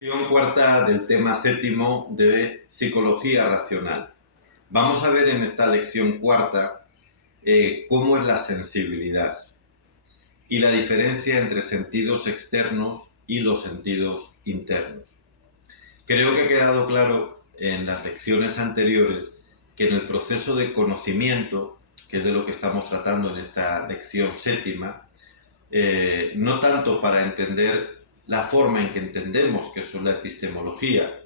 Lección cuarta del tema séptimo de psicología racional. Vamos a ver en esta lección cuarta cómo es la sensibilidad y la diferencia entre sentidos externos y los sentidos internos. Creo que ha quedado claro en las lecciones anteriores que en el proceso de conocimiento, que es de lo que estamos tratando en esta lección séptima, no tanto para entender la forma en que entendemos que eso es la epistemología,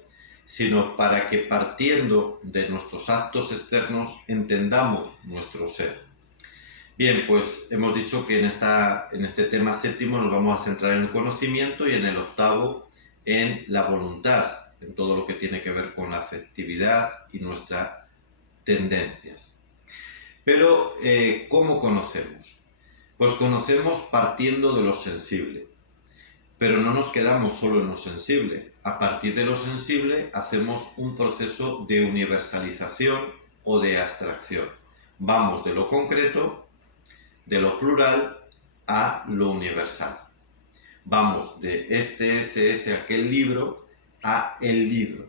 sino para que partiendo de nuestros actos externos entendamos nuestro ser. Bien, pues hemos dicho que en este tema séptimo nos vamos a centrar en el conocimiento y en el octavo en la voluntad, en todo lo que tiene que ver con la afectividad y nuestras tendencias. Pero, ¿cómo conocemos? Pues conocemos partiendo de lo sensible. Pero no nos quedamos solo en lo sensible. A partir de lo sensible hacemos un proceso de universalización o de abstracción. Vamos de lo concreto, de lo plural, a lo universal. Vamos de ese, aquel libro, a el libro.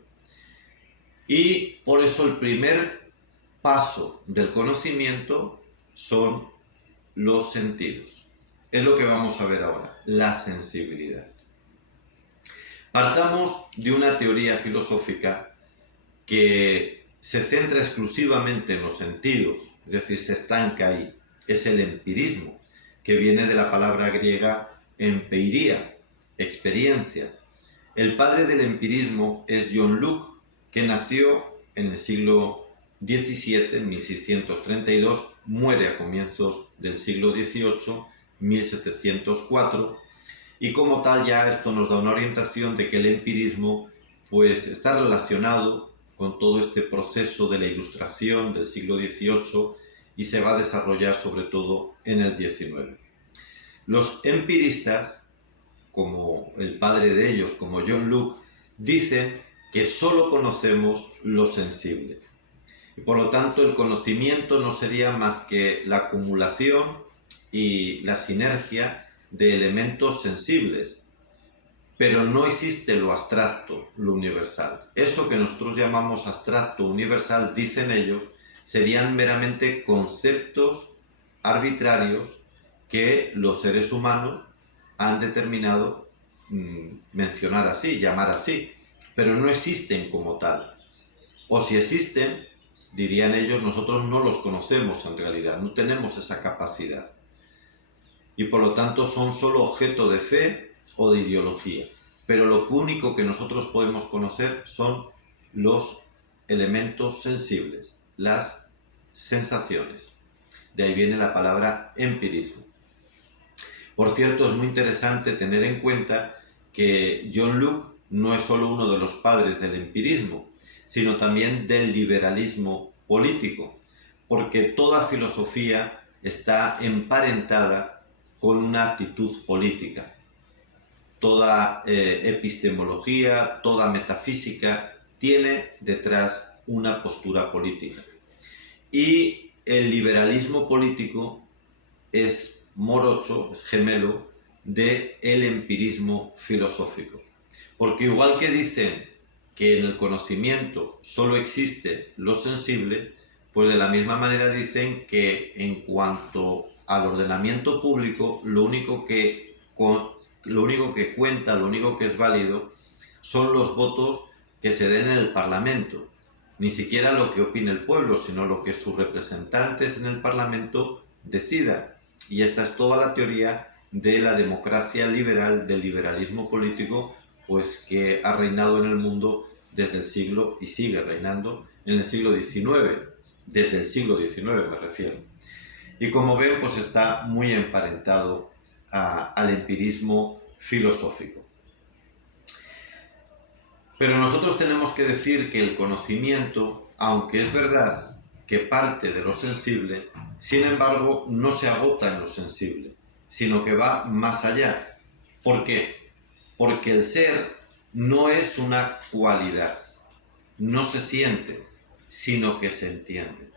Y por eso el primer paso del conocimiento son los sentidos. Es lo que vamos a ver ahora, la sensibilidad. Partamos de una teoría filosófica que se centra exclusivamente en los sentidos, es decir, se estanca ahí. Es el empirismo, que viene de la palabra griega empeiria, experiencia. El padre del empirismo es John Locke, que nació en el siglo XVII, en 1632, muere a comienzos del siglo XVIII, 1704, y como tal ya esto nos da una orientación de que el empirismo pues está relacionado con todo este proceso de la ilustración del siglo XVIII y se va a desarrollar sobre todo en el XIX. Los empiristas, como el padre de ellos, como John Locke, dicen que solo conocemos lo sensible. Y por lo tanto el conocimiento no sería más que la acumulación y la sinergia de elementos sensibles. Pero no existe lo abstracto, lo universal. Eso que nosotros llamamos abstracto, universal, dicen ellos, serían meramente conceptos arbitrarios que los seres humanos han determinado mencionar así, llamar así, pero no existen como tal. O si existen, dirían ellos, nosotros no los conocemos en realidad, no tenemos esa capacidad. Y por lo tanto son solo objeto de fe o de ideología. Pero lo único que nosotros podemos conocer son los elementos sensibles, las sensaciones. De ahí viene la palabra empirismo. Por cierto, es muy interesante tener en cuenta que John Locke no es solo uno de los padres del empirismo, sino también del liberalismo político, porque toda filosofía está emparentada con una actitud política. Toda epistemología, toda metafísica tiene detrás una postura política. Y el liberalismo político es morocho, es gemelo del empirismo filosófico. Porque igual que dicen que en el conocimiento solo existe lo sensible, pues de la misma manera dicen que en cuanto al ordenamiento público, lo único que cuenta, lo único que es válido, son los votos que se den en el Parlamento. Ni siquiera lo que opine el pueblo, sino lo que sus representantes en el Parlamento decidan. Y esta es toda la teoría de la democracia liberal, del liberalismo político, pues que ha reinado en el mundo desde el siglo, y sigue reinando en el siglo XIX, desde el siglo XIX me refiero. Y como ven, pues está muy emparentado al empirismo filosófico. Pero nosotros tenemos que decir que el conocimiento, aunque es verdad que parte de lo sensible, sin embargo no se agota en lo sensible, sino que va más allá. ¿Por qué? Porque el ser no es una cualidad, no se siente, sino que se entiende.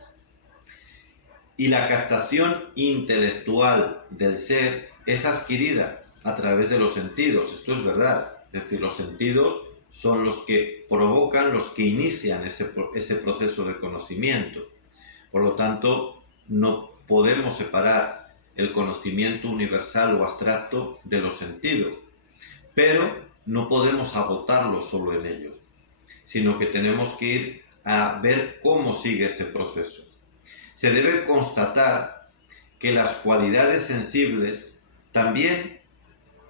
Y la captación intelectual del ser es adquirida a través de los sentidos, esto es verdad. Es decir, los sentidos son los que provocan, los que inician ese proceso de conocimiento. Por lo tanto, no podemos separar el conocimiento universal o abstracto de los sentidos, pero no podemos agotarlo solo en ellos, sino que tenemos que ir a ver cómo sigue ese proceso. Se debe constatar que las cualidades sensibles también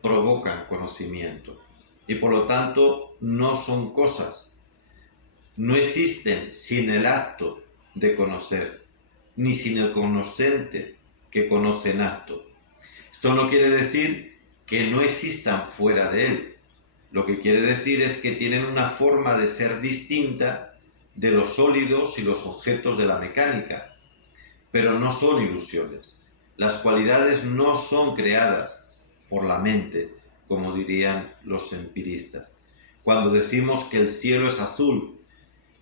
provocan conocimiento y por lo tanto no son cosas, no existen sin el acto de conocer, ni sin el conocente que conoce en acto. Esto no quiere decir que no existan fuera de él. Lo que quiere decir es que tienen una forma de ser distinta de los sólidos y los objetos de la mecánica, pero no son ilusiones. Las cualidades no son creadas por la mente, como dirían los empiristas. Cuando decimos que el cielo es azul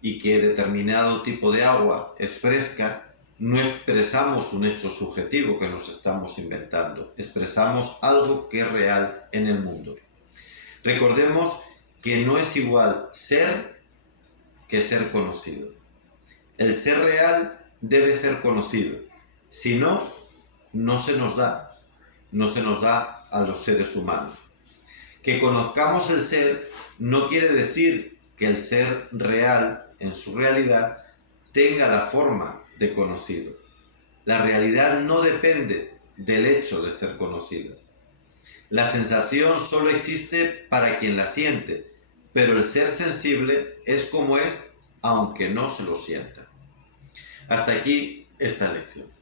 y que determinado tipo de agua es fresca, no expresamos un hecho subjetivo que nos estamos inventando, expresamos algo que es real en el mundo. Recordemos que no es igual ser que ser conocido. El ser real debe ser conocido, si no, no se nos da a los seres humanos. Que conozcamos el ser no quiere decir que el ser real, en su realidad, tenga la forma de conocido. La realidad no depende del hecho de ser conocido. La sensación solo existe para quien la siente, pero el ser sensible es como es, aunque no se lo sienta. Hasta aquí esta lección.